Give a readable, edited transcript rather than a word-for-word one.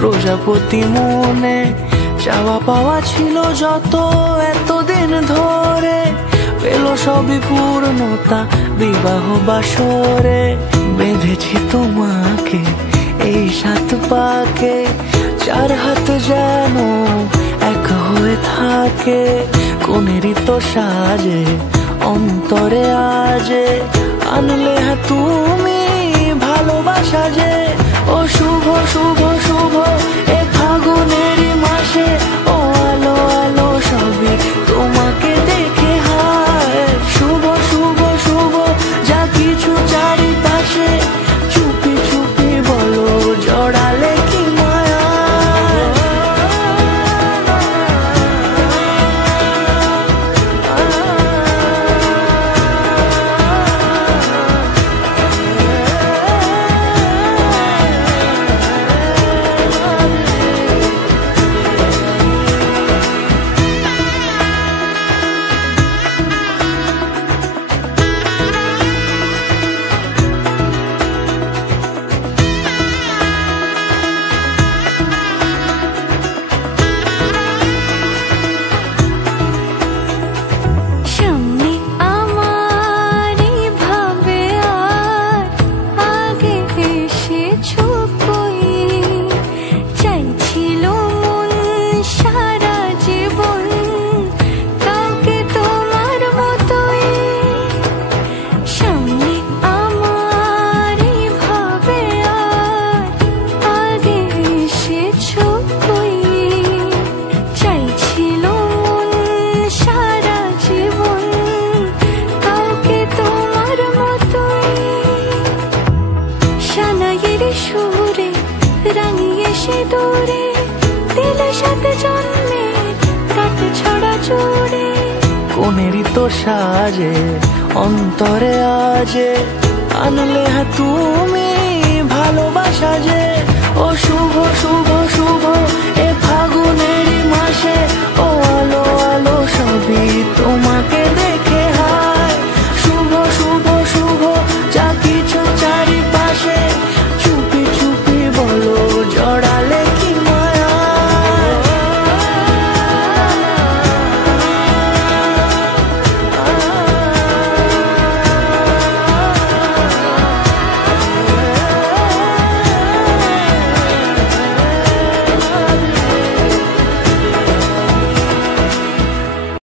প্রজাপতি মনে চাওয়া পাওয়া ছিল যত এতদিন ধরে, পেল সবই পূর্ণতা বিবাহ বাসরে। বেঁধেছি তোমাকে এই 7 পাকে, 4 হাত যেন এক হয়ে থাকে। কোনেরই তো সাজে অন্তরে আজে, আনলে হ্যাঁ তুমি ভালোবাসা যে। ও শুভ শুভ শুভ এ ফাগুনেরই মাসে, ও আলো আলো সবই তোমাকে দেখে হায়। শুভ শুভ শুভ যা কিছু চারিপাশে, চুপি চুপি বলো জড়ালে কি মায়া। কোনেরই তো সাজে অন্তরে আজে, আনলে হ্যাঁ তুমি ভালোবাসা যে। ও শুভ শুভ শুভ এ ফাগুনেরই মাসে, ও